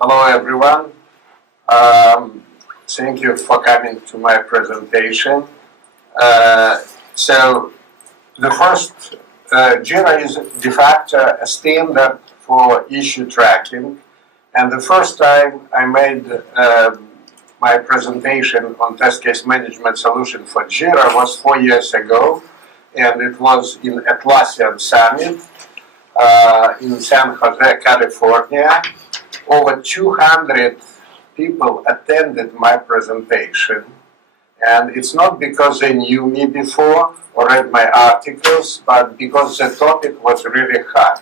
Hello, everyone. Um, Thank you for coming to my presentation. So, the first, Jira is de facto a standard for issue tracking. And the first time I made my presentation on test case management solution for Jira was 4 years ago. And it was in Atlassian Summit in San Jose, California. Over 200 people attended my presentation, and it's not because they knew me before or read my articles, but because the topic was really hard.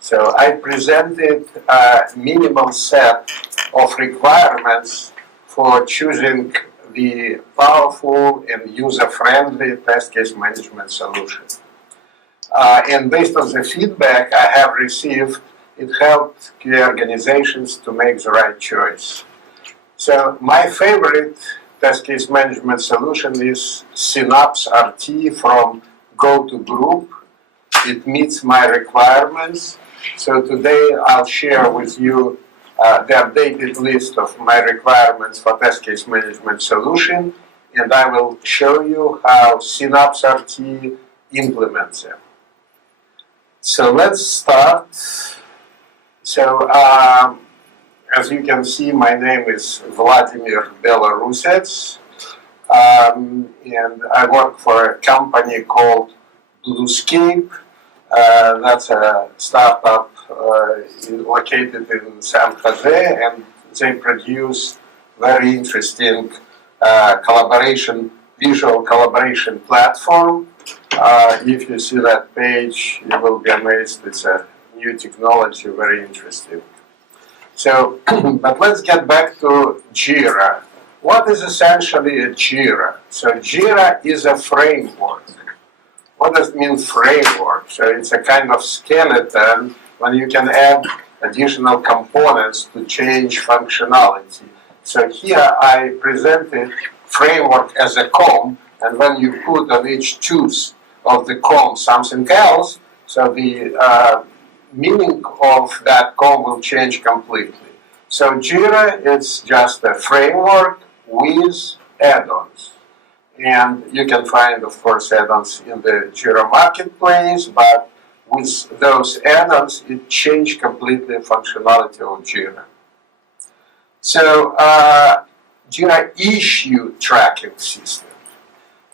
So I presented a minimal set of requirements for choosing the powerful and user-friendly test case management solution. And based on the feedback I have received, it helped key organizations to make the right choice. So my favorite test case management solution is Synapse RT from GoToGroup. It meets my requirements. So today I'll share with you the updated list of my requirements for test case management solution, and I will show you how Synapse RT implements them. So let's start. So, as you can see, my name is Vladimir Belarusets, and I work for a company called Bluescape. That's a startup located in San Jose, and they produce very interesting visual collaboration platform. If you see that page, you will be amazed. It's a new technology, very interesting. So, but let's get back to Jira. What is essentially a Jira? So Jira is a framework. What does it mean, framework? So it's a kind of skeleton when you can add additional components to change functionality. So here I presented framework as a COM, and when you put on each tooth of the COM something else, so the meaning of that COM will change completely. So Jira is just a framework with add-ons. And you can find, of course, add-ons in the Jira marketplace, but with those add-ons, it changed completely functionality of Jira. So Jira issue tracking system.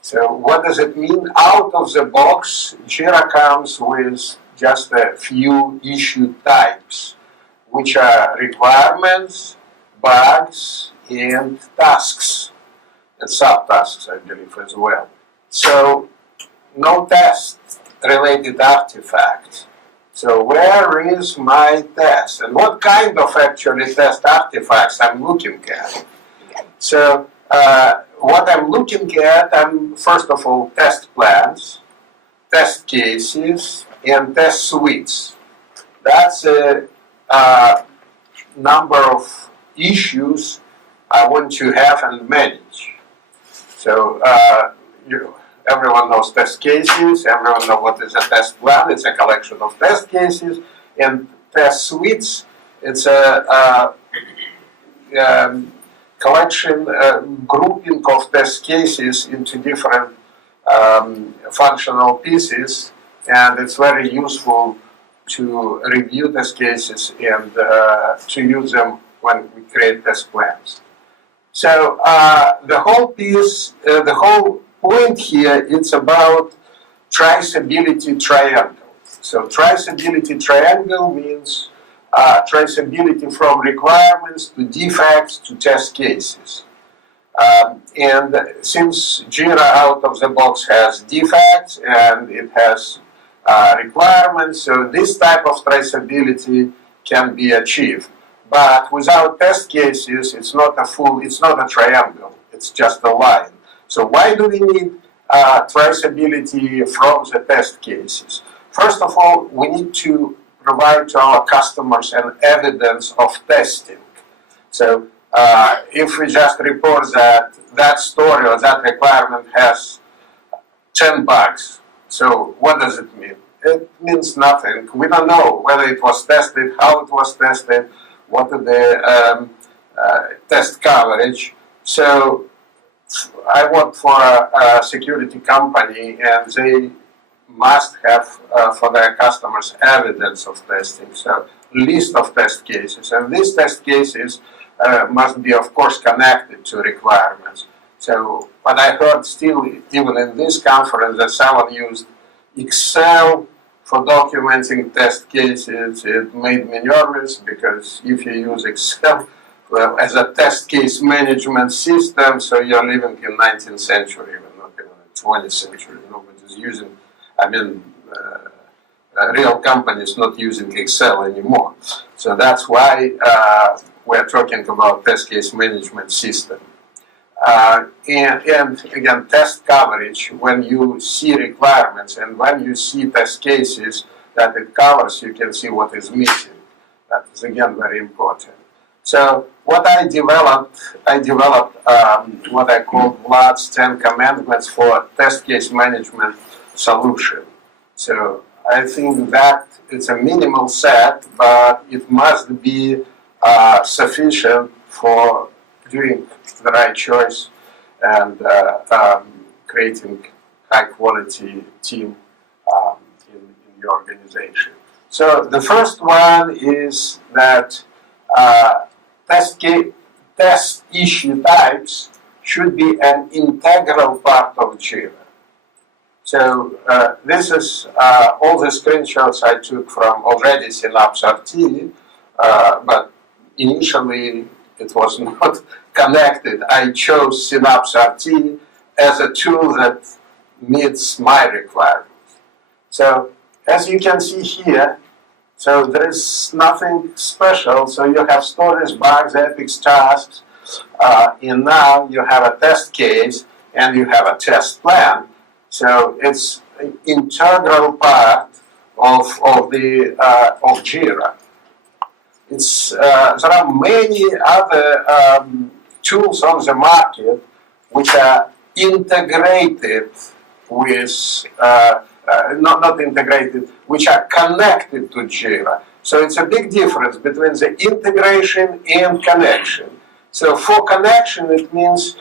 So what does it mean? Out of the box, Jira comes with just a few issue types, which are requirements, bugs, and tasks, and subtasks, I believe, as well. So no test-related artifact. So where is my test? And what kind of actually test artifacts I'm looking at? So what I'm looking at, I'm first of all test plans, test cases, and test suites. That's a number of issues I want to have and manage. So everyone knows test cases, everyone knows what is a test plan. It's a collection of test cases, and test suites, it's a collection, grouping of test cases into different functional pieces, and it's very useful to review test cases and to use them when we create test plans. So the whole piece, the whole point here, it's about traceability triangle. So traceability triangle means traceability from requirements to defects to test cases. And since Jira out of the box has defects and it has requirements, so this type of traceability can be achieved. But without test cases, it's not a triangle, it's just a line. So why do we need traceability from the test cases? First of all, we need to provide to our customers an evidence of testing. So if we just report that that story or that requirement has 10 bugs, so what does it mean? It means nothing. We don't know whether it was tested, how it was tested, what are the test coverage. So I work for a security company, and they must have for their customers evidence of testing, so list of test cases. And these test cases must be, of course, connected to requirements. So, but I heard still, even in this conference, that someone used Excel for documenting test cases. It made me nervous, because if you use Excel as a test case management system, so you're living in 19th century, even not even the 20th century. Nobody's using, real companies not using Excel anymore. So that's why we're talking about test case management system. And again, test coverage, when you see requirements and when you see test cases that it covers, you can see what is missing. That is, again, very important. So what I developed what I call Vlad's 10 Commandments for test case management solution. So I think that it's a minimal set, but it must be sufficient for doing the right choice and creating high-quality team in your organization. So the first one is that test issue types should be an integral part of Jira. So this is all the screenshots I took from already Synapse RT, but initially it was not connected. I chose Synapse RT as a tool that meets my requirements. So as you can see here, so there is nothing special. So you have stories, bugs, epics, tasks, and now you have a test case and you have a test plan. So it's an integral part of Jira. There are many other tools on the market which are integrated with, not integrated, which are connected to Jira. So it's a big difference between the integration and connection. So for connection, it means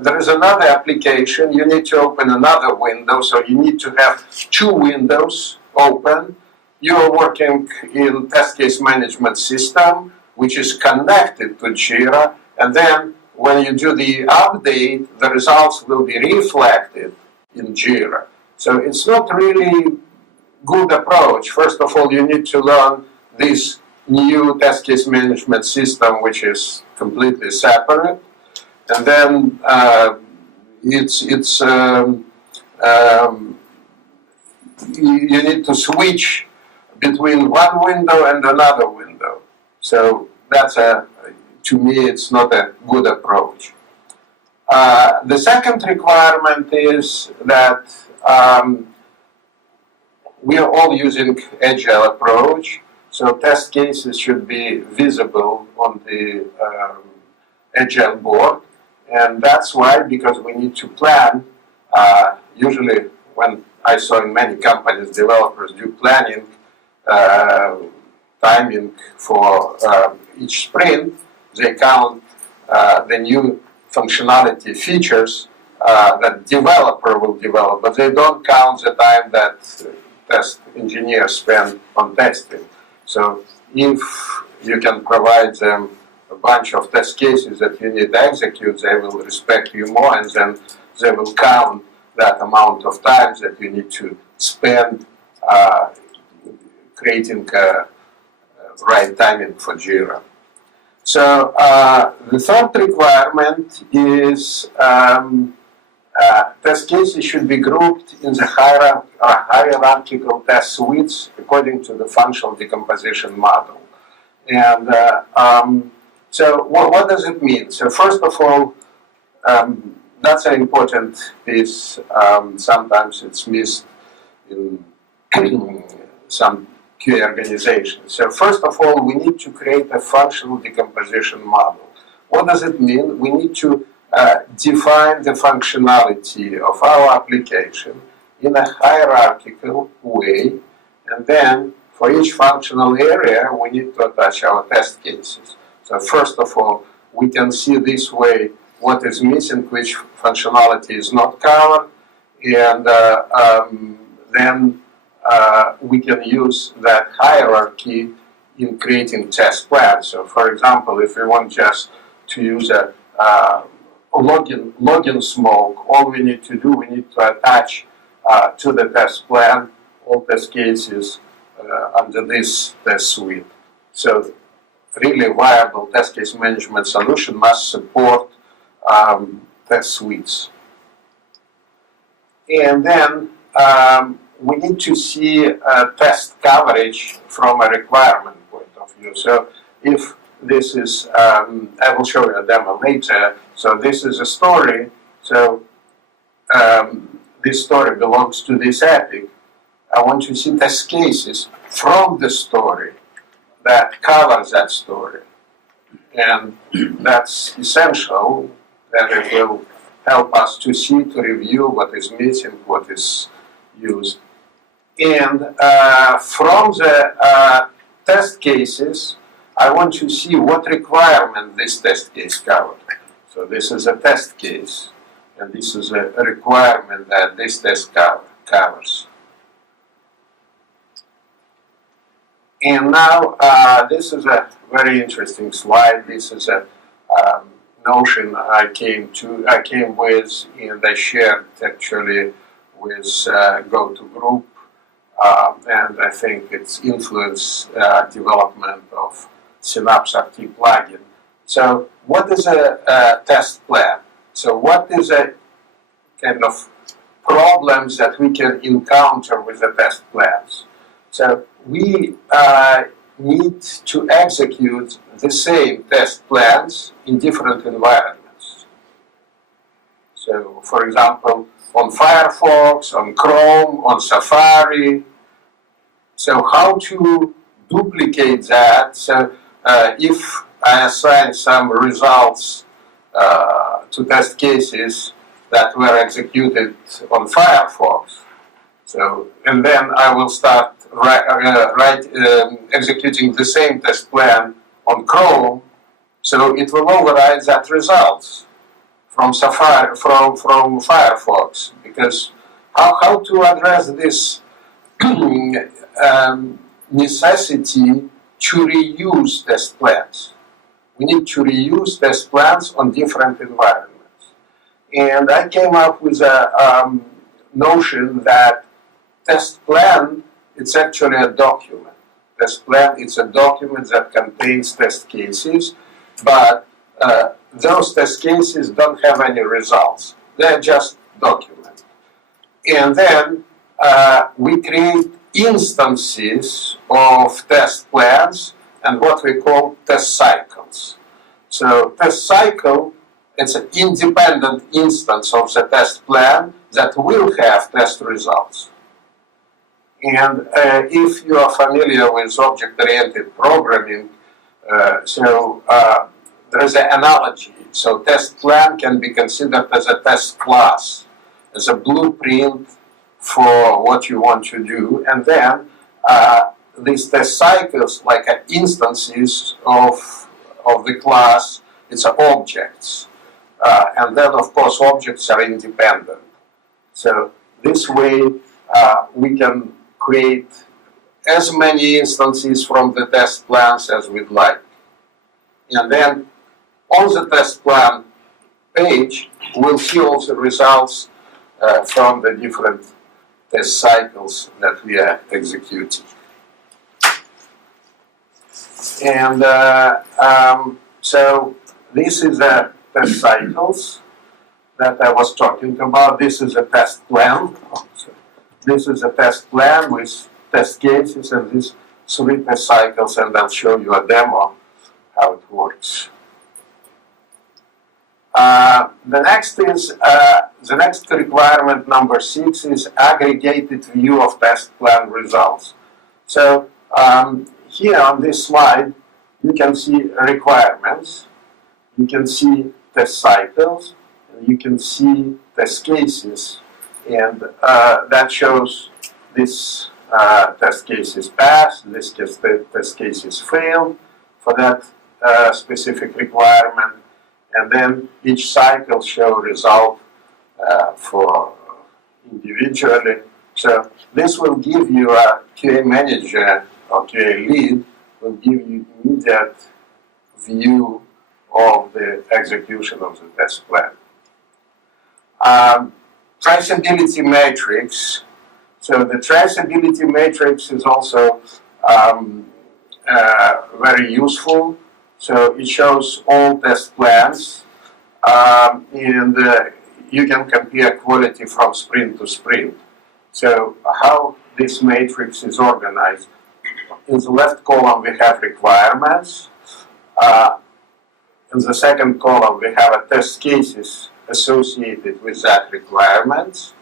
there is another application, you need to open another window, so you need to have two windows open. You are working in test case management system, which is connected to Jira, and then when you do the update, the results will be reflected in Jira. So it's not really good approach. First of all, you need to learn this new test case management system, which is completely separate, and then you need to switch between one window and another window. So that's to me, it's not a good approach. The second requirement is that we are all using agile approach, so test cases should be visible on the agile board, and that's why, because we need to plan. Usually, when I saw in many companies, developers do planning, timing for each sprint, they count the new functionality features that developer will develop, but they don't count the time that test engineers spend on testing. So if you can provide them a bunch of test cases that you need to execute, they will respect you more, and then they will count that amount of time that you need to spend creating right timing for Jira. So the third requirement is test cases should be grouped in the hierarchical test suites according to the functional decomposition model. And so what does it mean? So first of all, that's an important piece. Sometimes it's missed in some QA organizations. So first of all, we need to create a functional decomposition model. What does it mean? We need to define the functionality of our application in a hierarchical way, and then for each functional area, we need to attach our test cases. So first of all, we can see this way what is missing, which functionality is not covered, and then we can use that hierarchy in creating test plans. So for example, if we want just to use a login smoke, all we need to do, we need to attach to the test plan all test cases under this test suite. So really viable test case management solution must support test suites. And then we need to see test coverage from a requirement point of view. So if this is, I will show you a demo later. So this is a story. So this story belongs to this epic. I want to see test cases from the story that covers that story. And that's essential, that it will help us to see, to review what is missing, what is used. And from the test cases, I want to see what requirement this test case covered. So this is a test case, and this is a requirement that this test covers. And now this is a very interesting slide. This is a notion I came with, and I shared actually with GoToGroup, and I think it's influenced development of Synapse RT plugin. So what is a test plan? So what is a kind of problems that we can encounter with the test plans? So we need to execute the same test plans in different environments. So for example, on Firefox, on Chrome, on Safari. So how to duplicate that? So if I assign some results to test cases that were executed on Firefox, so and then I will start executing the same test plan on Chrome, so it will override that results from Safari, from Firefox, because how to address this necessity to reuse test plans? We need to reuse test plans on different environments. And I came up with a notion that test plan, it's actually a document. Test plan, it's a document that contains test cases, but those test cases don't have any results. They're just documents. And then we create instances of test plans and what we call test cycles. So test cycle, it's an independent instance of the test plan that will have test results. And if you are familiar with object-oriented programming, there is an analogy. So test plan can be considered as a test class, as a blueprint for what you want to do. And then these test cycles, like instances of the class, it's objects. And then, of course, objects are independent. So this way, we can create as many instances from the test plans as we'd like. And then on the test plan page, we'll see all the results from the different test cycles that we are executing. And so this is the test cycles that I was talking about. This is a test plan. This is a test plan with test cases and these 3 test cycles, and I'll show you a demo how it works. The next requirement, number 6, is aggregated view of test plan results. So here on this slide, you can see requirements, you can see test cycles, and you can see test cases, and that shows this test cases passed, this test cases failed for that specific requirement, and then each cycle show result for individually. So this will give you a QA manager or QA lead will give you immediate view of the execution of the test plan. Traceability matrix. So the traceability matrix is also very useful. So it shows all test plans, and you can compare quality from sprint to sprint. So how this matrix is organized. In the left column we have requirements. In the second column we have a test cases associated with that requirements.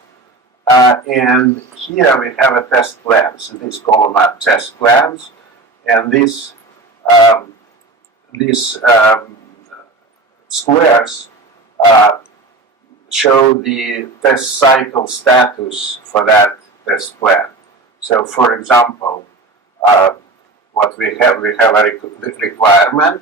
And here we have a test plans. So this column are test plans, and these squares show the test cycle status for that test plan. So, for example, what we have a requirement,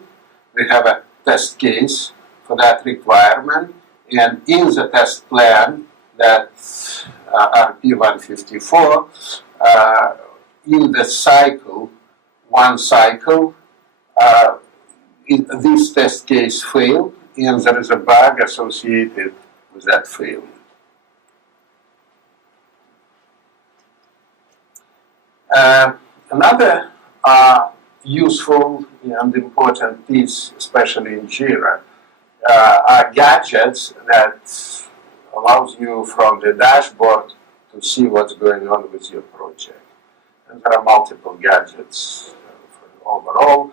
we have a test case for that requirement, and in the test plan that RP154, in the cycle, one cycle, this test case failed, and there is a bug associated with that failure. Another useful and important piece, especially in Jira, are gadgets that allows you from the dashboard to see what's going on with your project. And there are multiple gadgets overall.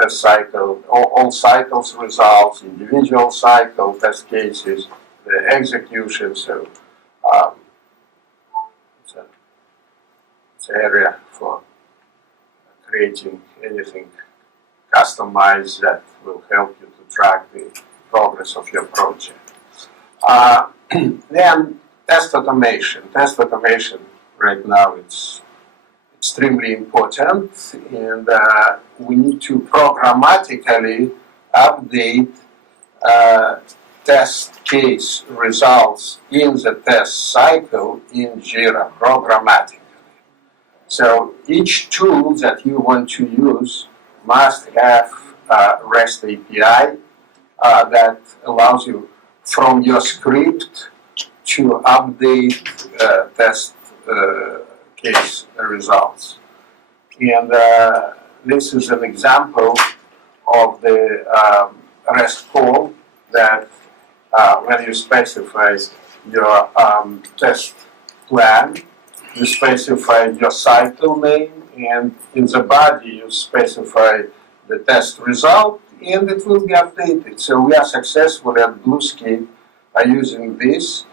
Test cycle, all cycles results, individual cycle, test cases, the execution. So it's an area for creating anything customized that will help you to track the progress of your project. Then test automation. Test automation right now it's extremely important, and we need to programmatically update test case results in the test cycle in Jira programmatically. So each tool that you want to use must have a REST API that allows you from your script to update test case results. And this is an example of the REST call that when you specify your test plan, you specify your cycle name, and in the body you specify the test result, and it will be updated. So we are successful at Bluescape by using this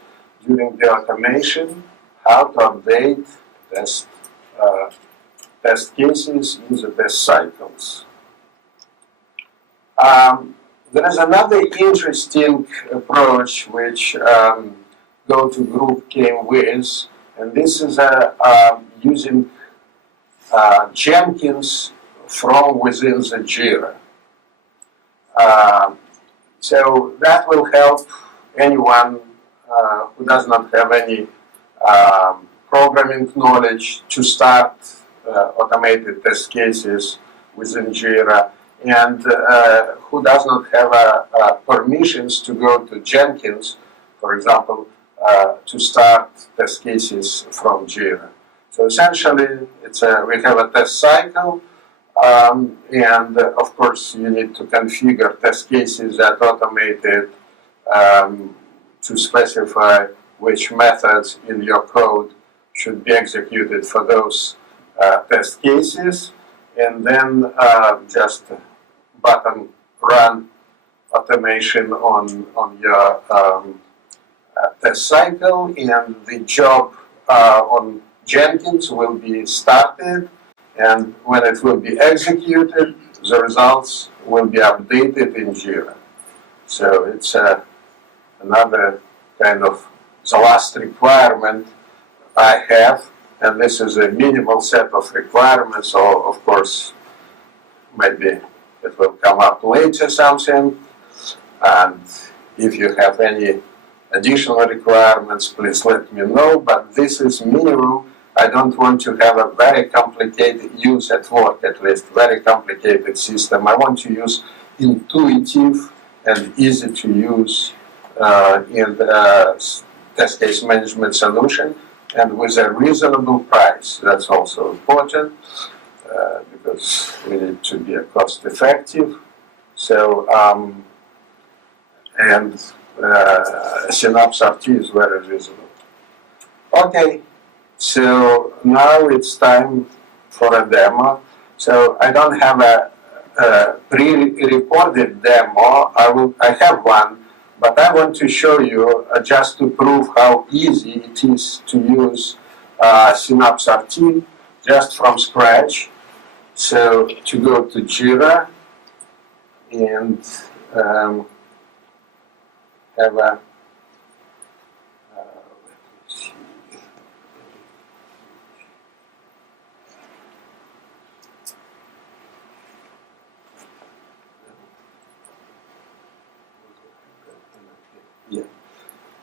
during the automation, how to update test cases in the test cycles. There is another interesting approach which GoToGroup came with, and this is using Jenkins from within the Jira. So that will help anyone who does not have any programming knowledge to start automated test cases within Jira, and who does not have permissions to go to Jenkins, for example, to start test cases from Jira. So essentially, we have a test cycle, and of course you need to configure test cases that automated to specify which methods in your code should be executed for those test cases, and then just button run automation on your test cycle, and the job on Jenkins will be started, and when it will be executed, the results will be updated in Jira. So it's another kind of the last requirement I have and this is a minimal set of requirements, so of course, maybe it will come up later something, and if you have any additional requirements, please let me know, but this is minimum. I don't want to have a very complicated use at work, at least, very complicated system. I want to use intuitive and easy to use in the test case management solution, and with a reasonable price. That's also important because we need to be cost effective. So, Synapse RT is very reasonable. Okay, so now it's time for a demo. So I don't have a pre-recorded demo. I have one, but I want to show you just to prove how easy it is to use Synapse RT just from scratch. So to go to Jira and have a let me see. Yeah.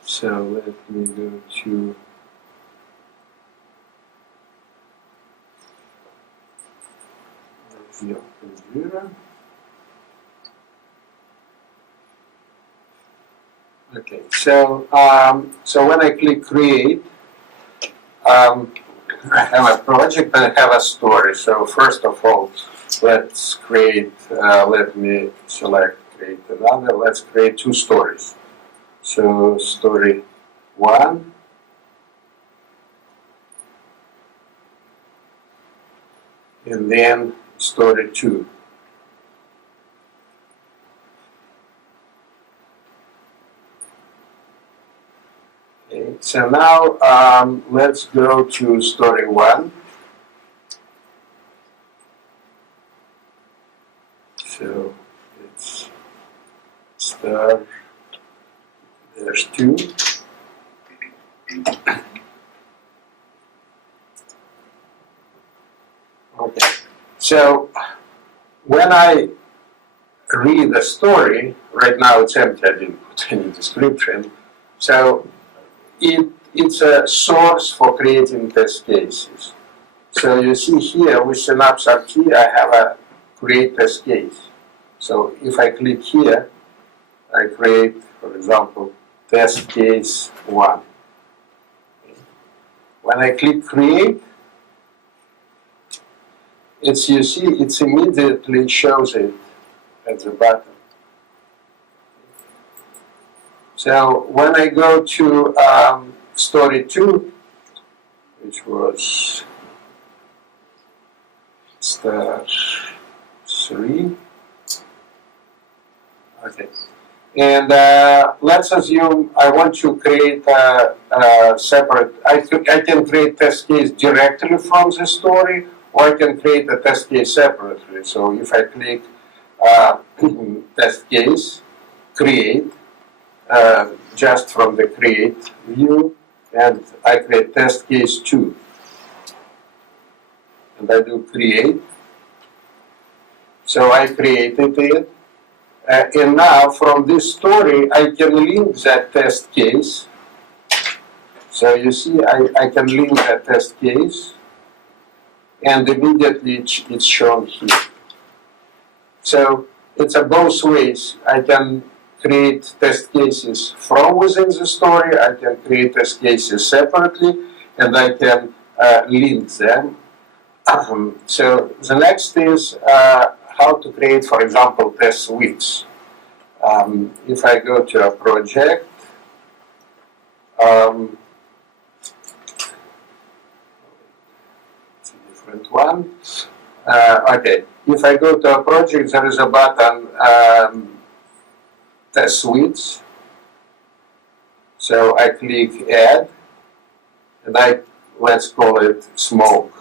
So let me go to the Jira. Okay, so when I click create, I have a project and I have a story. So first of all, let's create. Let me select create another. Let's create two stories. So story 1. And then story 2. Okay, so now let's go to story 1. So it's star, there's 2. Okay, so when I read the story, right now it's empty, I didn't put any description, so it's a source for creating test cases. So you see here with Synapse RT, I have a create test case. So if I click here, I create, for example, test case 1. When I click create, you see, it immediately shows it at the bottom. So when I go to story 2, which was star 3, okay, and let's assume I want to create a separate, I can create test case directly from the story, or I can create a test case separately. So if I click test case, create, just from the create view, and I create test case 2. And I do create. So I created it. And now from this story, I can link that test case. So you see, I can link that test case, and immediately it's shown here. So it's a both ways. I can create test cases from within the story, I can create test cases separately, and I can link them. So the next is how to create, for example, test suites. If I go to a project, it's a different one. Okay, if I go to a project, there is a button test suites. So I click add, and let's call it smoke.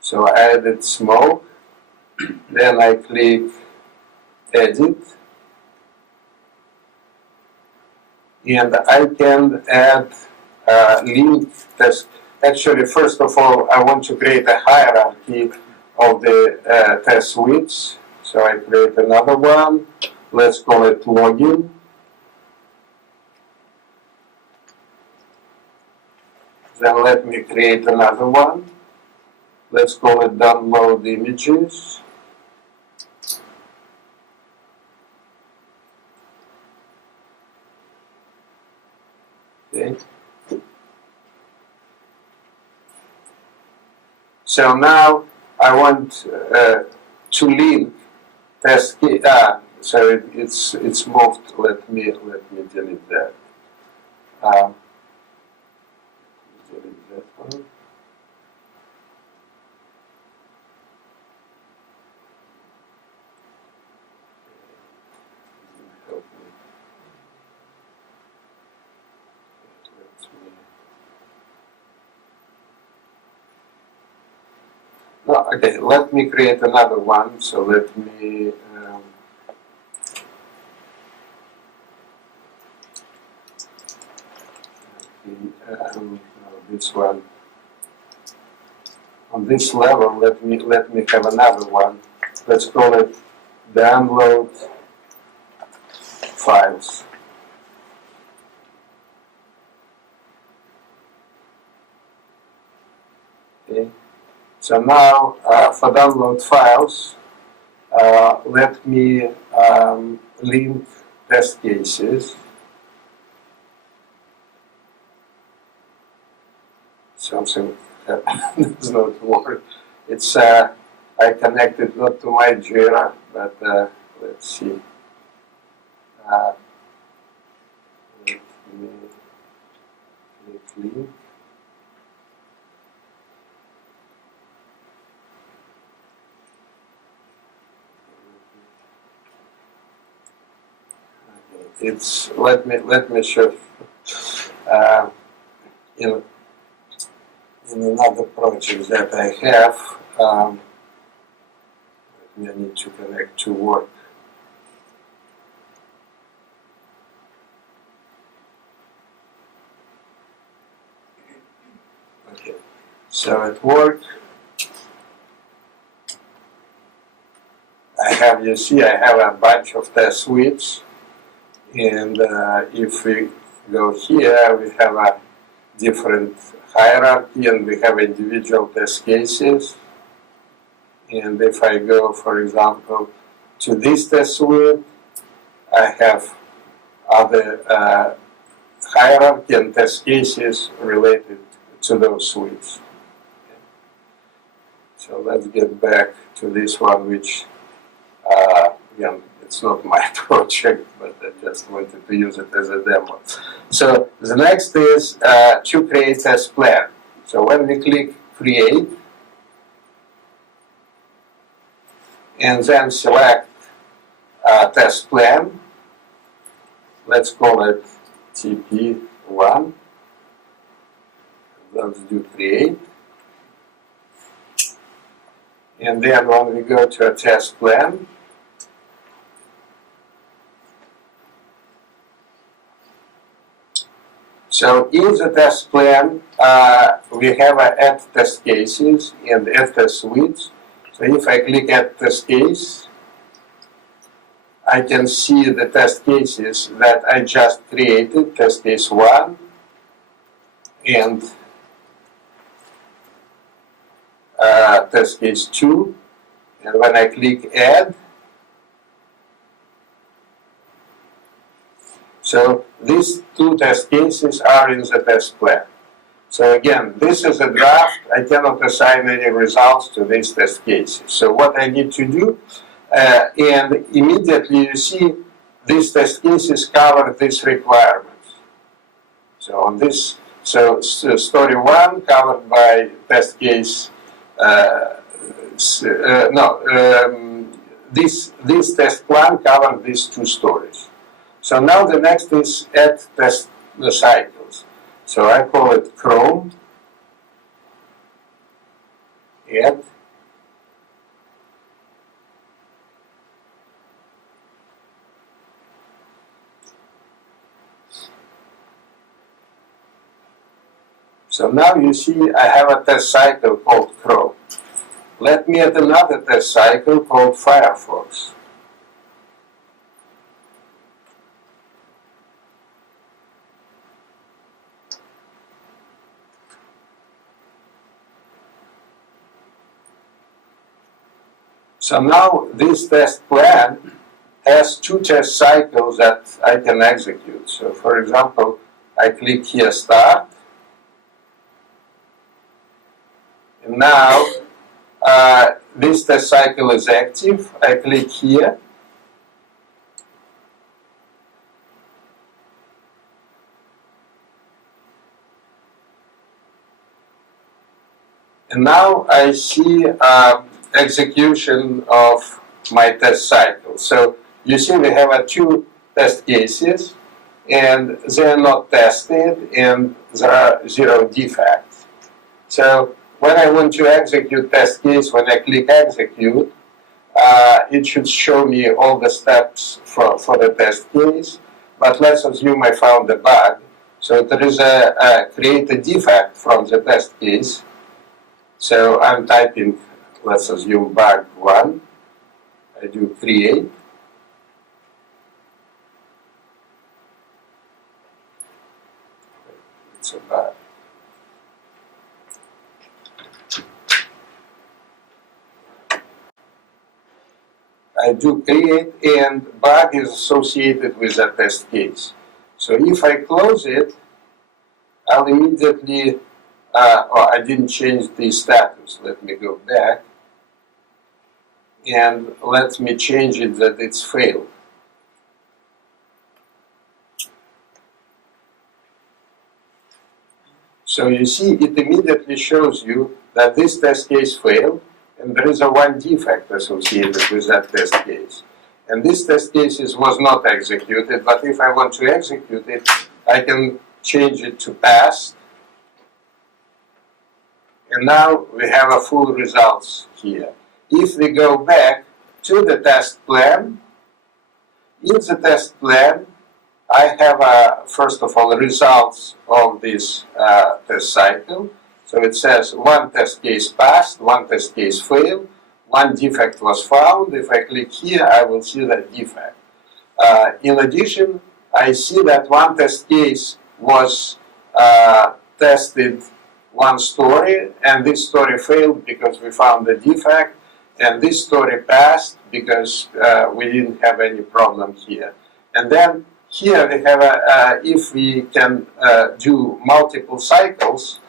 So I added smoke, then I click edit, and I can add link test. Actually, first of all, I want to create a hierarchy of the test suites. So I create another one. Let's call it login. Then let me create another one. Let's call it download images. Okay. So now I want to link test key. So it's moved. Let me delete that. Delete that one. Help me. No, okay, let me create another one. So let me this one. On this level, let me have another one. Let's call it download files. Okay. So now for download files, let me link test cases. Something does not work. It's I connected not to my Jira, but let's see. Let me click link. It's let me show in another project that I have. I need to connect to work. Okay, so at work, I have a bunch of test suites, and if we go here, we have a different hierarchy, and we have individual test cases. And if I go, for example, to this test suite, I have other hierarchy and test cases related to those suites. So let's get back to this one, which, again, it's not my project, but I just wanted to use it as a demo. So the next is to create test plan. So when we click create, and then select test plan, let's call it TP1. Let's do create. And then when we go to a test plan, so in the test plan, we have add test cases and add test suites. So if I click add test case, I can see the test cases that I just created, test case 1 and test case 2. And when I click add, so these two test cases are in the test plan. So again, this is a draft. I cannot assign any results to these test cases. So what I need to do, and immediately you see these test cases cover these requirements. So on this, so story 1 covered by test case. This test plan covered these two stories. So now the next is add test cycles. So I call it Chrome, add, now you see I have a test cycle called Chrome. Let me add another test cycle called Firefox. So now this test plan has two test cycles that I can execute. So for example, I click here Start. And now this test cycle is active. I click here. And now I see execution of my test cycle. So you see we have two test cases, and they're not tested, and there are 0 defects. So when I want to execute test case, when I click execute, it should show me all the steps for the test case. But let's assume I found a bug. So there is create a defect from the test case. So I'm typing, let's assume bug 1. I do create. It's a bug. I do create, and bug is associated with a test case. So if I close it, I'll immediately, I didn't change the status. Let me go back, and let me change it that it's failed. So you see, it immediately shows you that this test case failed, and there is a 1 defect associated with that test case. And this test case was not executed, but if I want to execute it, I can change it to pass. And now we have a full results here. If we go back to the test plan, in the test plan, I have, first of all, results of this test cycle. So it says 1 test case passed, 1 test case failed, 1 defect was found. If I click here, I will see that defect. In addition, I see that 1 test case was tested 1 story, and this story failed because we found the defect, and this story passed because we didn't have any problem here. And then here we have if we can do multiple cycles,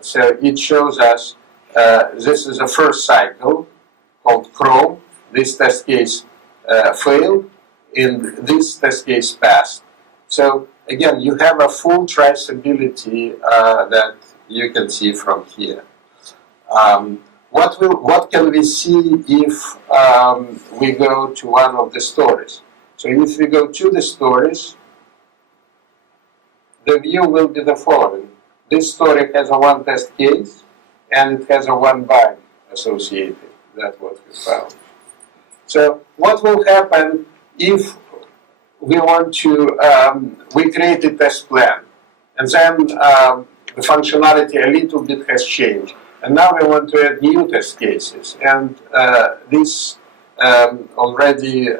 so it shows us this is a first cycle called Chrome. This test case failed, and this test case passed. So again, you have a full traceability that you can see from here. What can we see if we go to one of the stories? So if we go to the stories, the view will be the following. This story has a 1 test case, and it has a 1 bug associated. That's what we found. So what will happen if we want to, we create a test plan, and then the functionality a little bit has changed. And now we want to add new test cases. And this already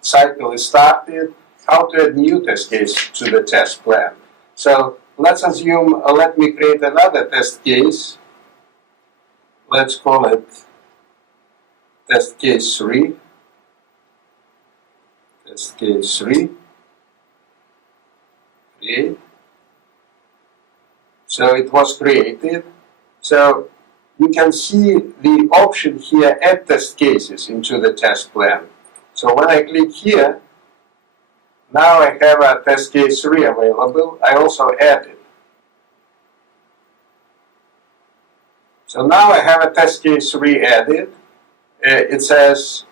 cycle is started. How to add new test case to the test plan. So let's assume, let me create another test case. Let's call it test case 3. Test case 3. Create. So it was created. So you can see the option here, add test cases into the test plan. So when I click here, now I have a test case 3 available. I also add it. So now I have a test case 3 added. It says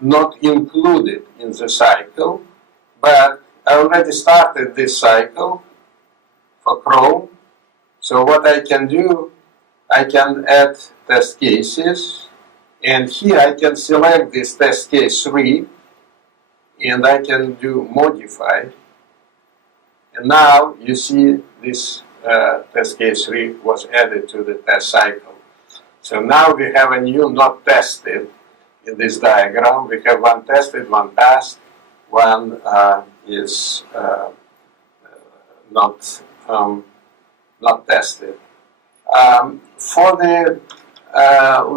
not included in the cycle, but I already started this cycle for Chrome. So what I can do, I can add test cases, and here I can select this test case 3, and I can do modify. And now you see this test case 3 was added to the test cycle. So now we have a new not tested in this diagram. We have one tested, one passed, one is not tested.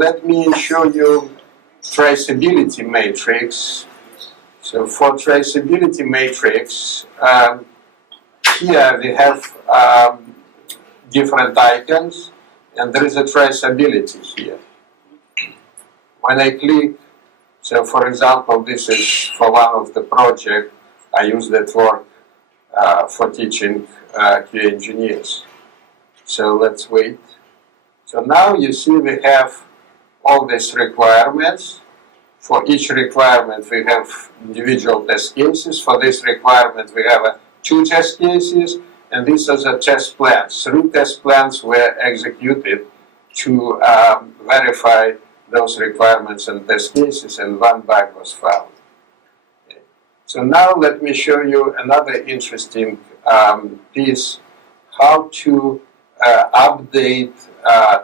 Let me show you traceability matrix. So for traceability matrix, here we have different icons, and there is a traceability here. When I click, so for example, this is for one of the project, I use that work for teaching QA engineers. So let's wait. So now you see we have all these requirements. For each requirement, we have individual test cases. For this requirement, we have 2 test cases, and these are the test plans. 3 test plans were executed to verify those requirements and test cases, and 1 bug was found. Okay. So now let me show you another interesting piece, how to update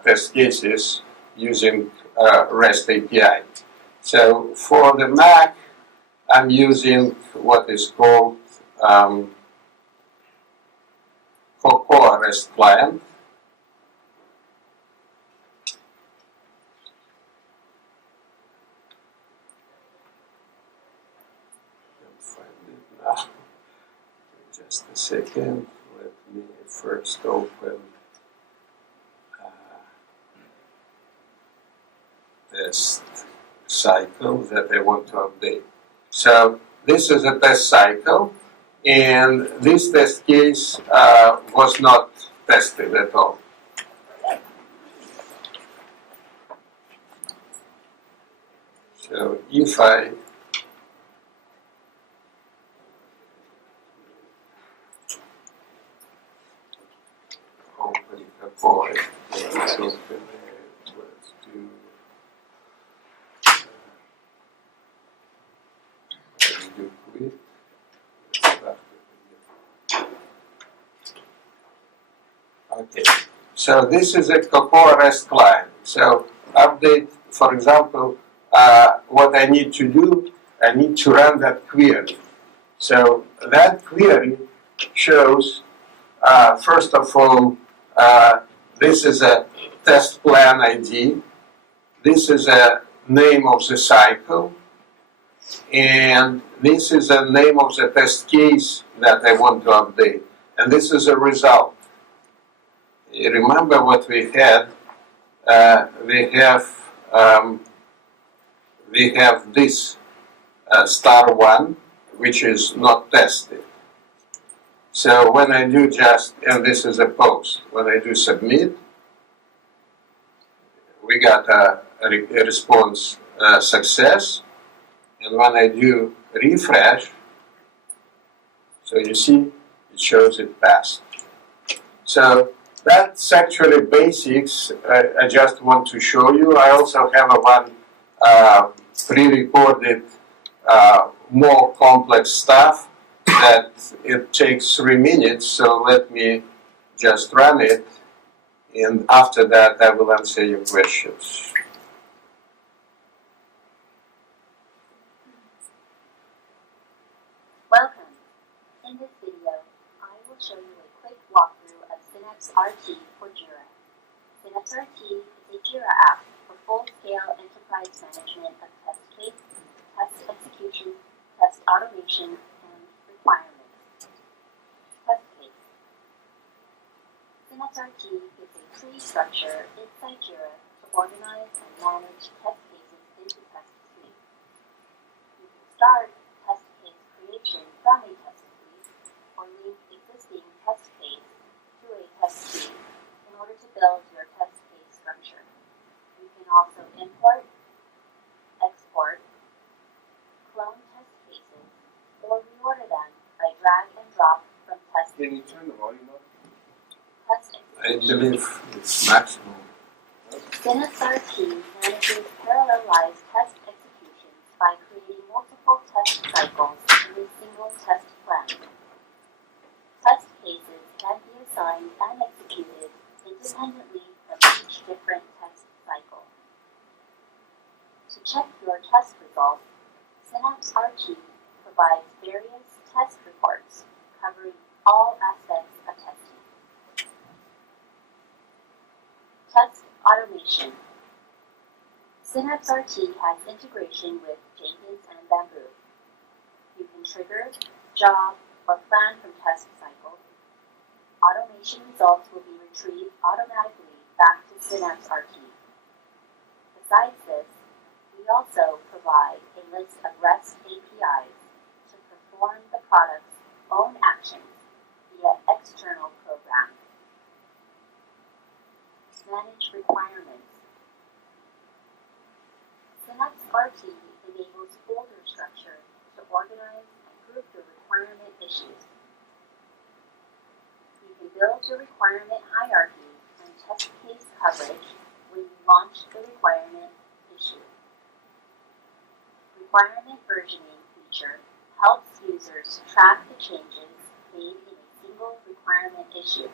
test cases using REST API. So for the Mac, I'm using what is called Cocoa REST client. Can't find it now. Just a second. Let me first open test cycle that I want to update. So this is a test cycle, and this test case was not tested at all. So if I open a point, let's open it, let's do quit. Okay, so this is a Cocoa REST client. So update, for example, what I need to do, I need to run that query. So that query shows, first of all, this is a test plan ID. This is a name of the cycle. And this is the name of the test case that I want to update. And this is a result. You remember what we had? We have this *1, which is not tested. So when I do just, and this is a post, when I do submit, we got a response success. And when I do refresh, so you see, it shows it passed. So that's actually basics. I just want to show you. I also have a one pre-recorded more complex stuff that it takes 3 minutes. So let me just run it. And after that, I will answer your questions. Welcome. In this video, I will show you a quick walkthrough of Synapse RT for Jira. Synapse RT is a Jira app for full-scale enterprise management of test case, test execution, test automation, and requirements. Test case. Synapse RT gives a tree structure inside Jira to organize and manage test cases into test suite. You can start test case creation from a test suite or link existing test case to a test suite in order to build your test case structure. You can also import, export, clone test cases, or reorder them by drag and drop from test. Can you turn the volume up? Testing. I believe it's maximum. Synapse RT manages parallelized test executions by creating multiple test cycles in a single test plan. Test cases can be assigned and executed executed independently from each different test cycle. To check your test results, Synapse RT provides various test reports covering all aspects of testing. Test automation. Synapse RT has integration with Jenkins and Bamboo. You can trigger, job, or plan from test cycle. Automation results will be retrieved automatically back to Synapse RT. Besides this, we also provide a list of REST APIs to perform the product's own actions via external programs. Manage requirements. Synapse RT enables folder structure to organize and group your requirement issues. You can build your requirement hierarchy and test case coverage when you launch the requirement issue. Requirement versioning feature helps users track the changes made in a single requirement issue,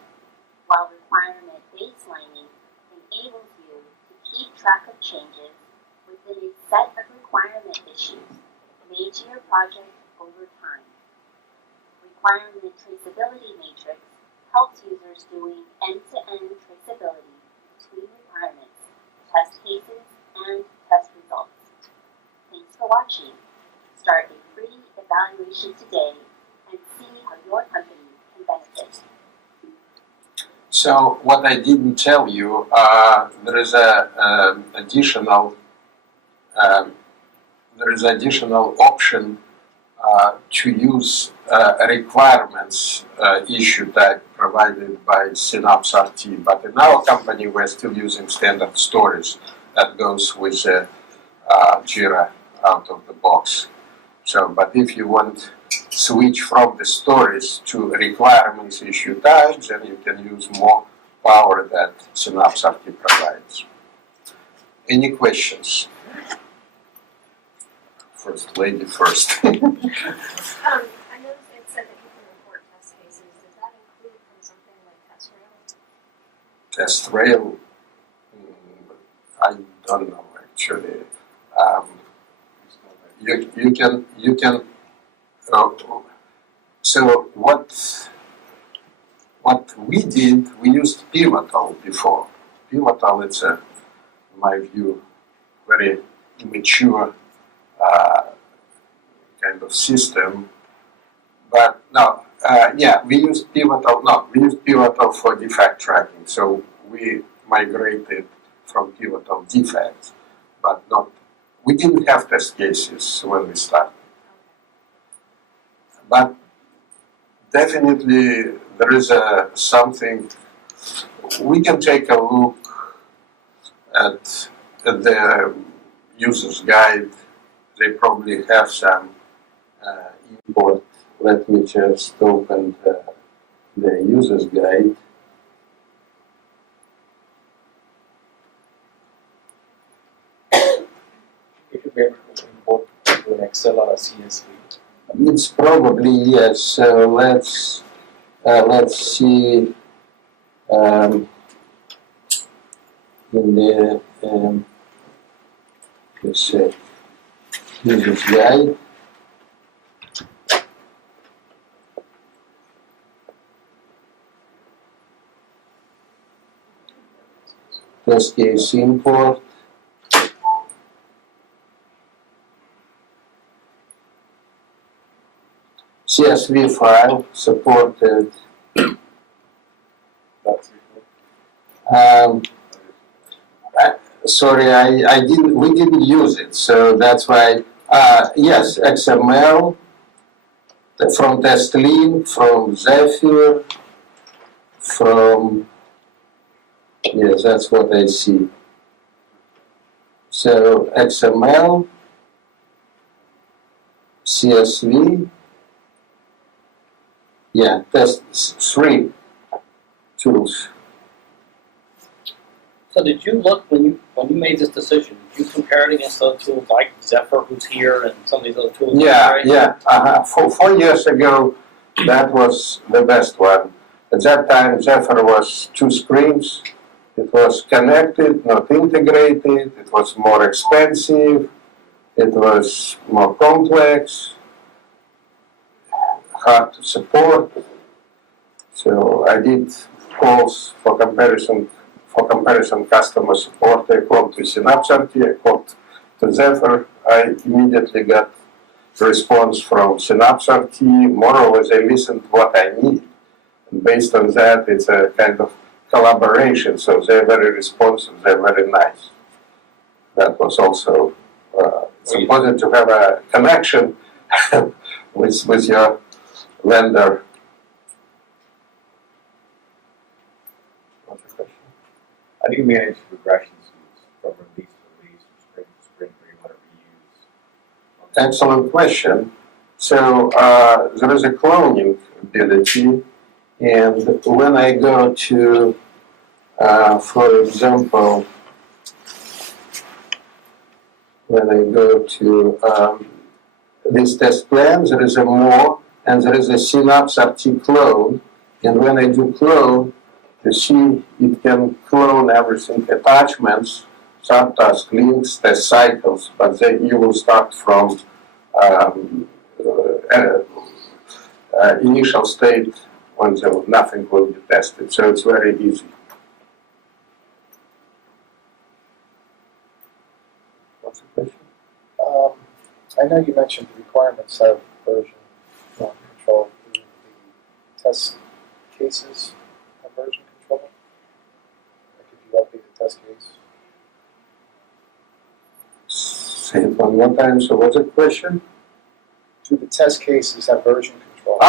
while requirement baselining enables you to keep track of changes within a set of requirement issues made to your project over time. Requirement traceability matrix helps users doing end-to-end traceability between requirements, test cases, and test results. Thanks for watching. Start a free evaluation today and see how your company can benefit. So what I didn't tell you, there is additional option to use requirements issue type provided by Synapse RT. But in our company, we're still using standard stories that goes with Jira out of the box. So, but if you want switch from the stories to requirements issue types, and you can use more power that Synapse RT provides. Any questions? First lady first. I noticed it said that you can report test cases. Does that include from something like test rail? Test rail? I don't know actually. You can. So what we did, we used Pivotal before. Pivotal, it's in my view, very immature kind of system. But no, we used Pivotal. No, we used Pivotal for defect tracking. So we migrated from Pivotal defects, but not. We didn't have test cases when we started. But definitely there is something. We can take a look at the user's guide. They probably have some import. Let me just open the user's guide. You should be able to import to an Excel or a CSV. It's probably yes. So let's see in the let's say user's guide. Test case import. CSV file supported. Sorry, I didn't. We didn't use it, so that's why. Yes, XML from TestLean, from Zephyr, from. Yes, that's what I see. So XML, CSV. Yeah, test 3 tools. So did you look when you made this decision? Did you compare it against other tools like Zephyr, who's here, and some of these other tools? Yeah. 4 years ago, that was the best one. At that time, Zephyr was 2 screens. It was connected, not integrated. It was more expensive. It was more complex, hard to support. So I did calls for comparison customer support. I called to Synapse RT, I called to Zephyr. I immediately got a response from Synapse RT. More or less, I listened to what I need. And based on that, it's a kind of collaboration. So they're very responsive, they're very nice. That was also, it's important to have a connection with your vendor. How do you manage regressions from release to release, from spring to spring, or whatever you use? Excellent question. So there is a cloning ability, and when I go to, for example, when I go to this test plan, there is a more, and there is a Synapse RT clone, and when I do clone, you see it can clone everything, attachments, subtask, links, test cycles, but then you will start from initial state when nothing will be tested. So it's very easy. What's the question? I know you mentioned the requirements of version control, the test cases of version control. Like if you update the test case. Say it one more time. So what's the question? Do the test cases have version control?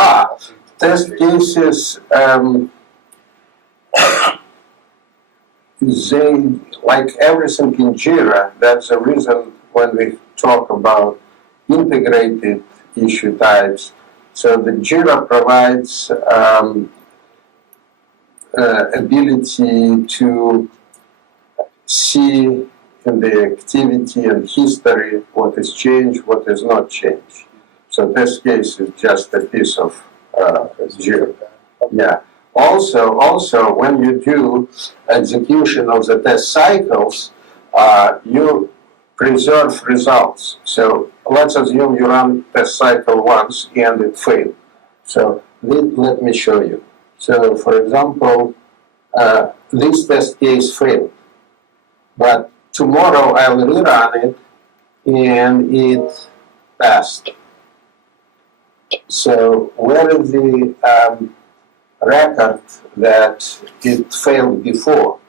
Test cases, they, like everything in Jira, that's the reason when we talk about integrated issue types. So the Jira provides ability to see in the activity and history what is changed, what is not changed. So test case is just a piece of Jira. Yeah. Also, when you do execution of the test cycles, you preserve results. So let's assume you run test cycle once and it failed. So let me show you. So for example, this test case failed, but tomorrow I will rerun it and it passed. So where is the record that it failed before?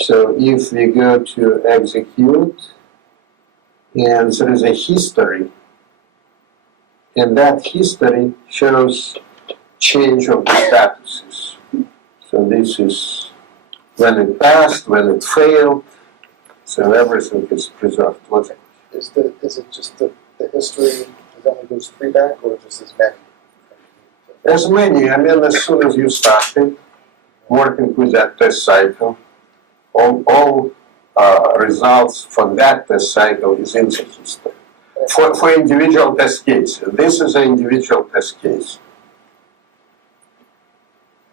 So if we go to execute, and there is a history, and that history shows change of the statuses. So this is when it passed, when it failed, so everything is preserved. What's it? Is it just the history, is only those 3 back, or just as many? There's many. I mean, as soon as you started working with that test cycle, all results for that test cycle is in the history. For individual test case, this is an individual test case.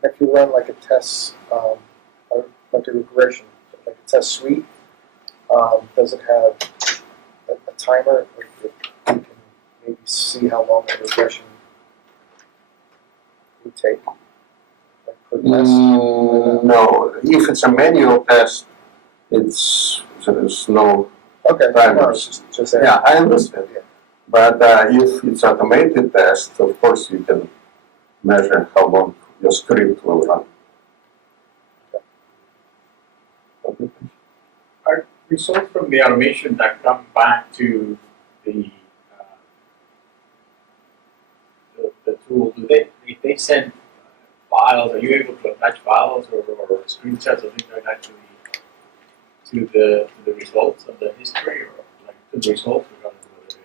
If you run like a test, like a regression, like a test suite, does it have a timer where you can maybe see how long the regression would take? Like per test? No, if it's a manual test, there's no Okay, timers. just Yeah, I understand. Yeah. But if it's automated test, of course you can measure how long your script will run. Okay. Are results from the automation that come back to the tool, do they send files? Are you able to attach files or screenshots or things like that to the results of the history, or like to the results regardless of whether it is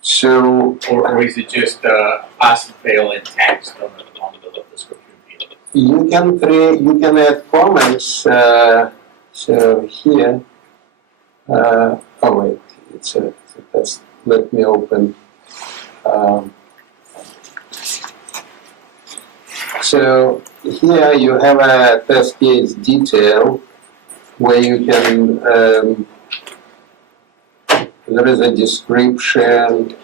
So, or is it just pass and fail in text on the description field? you can add comments. So here, oh wait, it's a test. Let me open. So here you have a test case detail where you can, there is a description.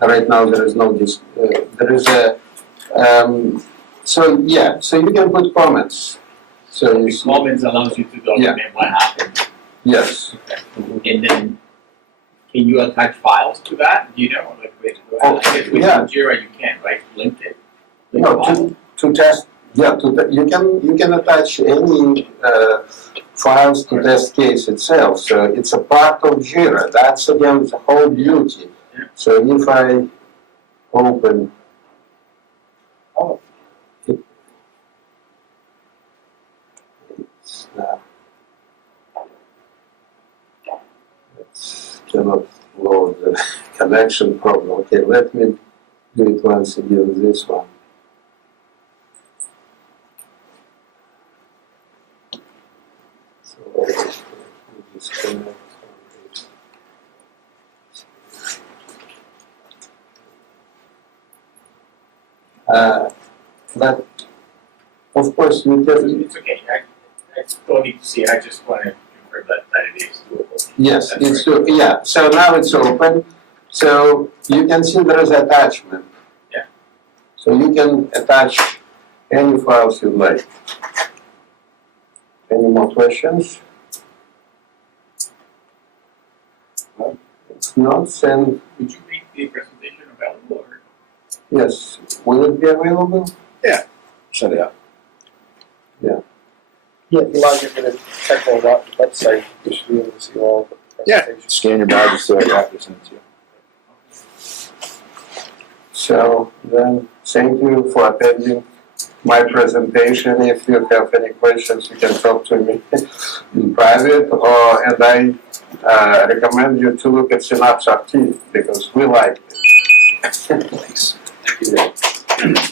Right now there is no, there is a, so yeah, so you can put comments. So you The see, comments allows you to document what happened. yes. And then, can you attach files to that? Do you know, like, Oh, I guess with yeah. Jira you can, right, link it? Link No, file. to test, yeah, you can attach any files to test case itself. So it's a part of Jira. That's again the whole beauty. Yeah. So if I open, it's cannot load the connection problem. Okay, let me do it once again. This one. So let me disconnect. But of course you can, It's okay, I don't need to see it, I just want to confirm that it is doable. yes, That's it's to, yeah, so now it's open, so you can see there is attachment. Yeah. So you can attach any files you like. Any more questions? Well, if not, then Would you make the presentation available, or? yes, will it be available? Set it up. Yeah, if you log into the technical website, you should be able to see all the Yeah. presentations. Scan your badge, still have your after sent to you. So then, thank you for attending my presentation. If you have any questions, you can talk to me in private, and I recommend you to look at Synapse RT because we like it. Thanks. Thank you.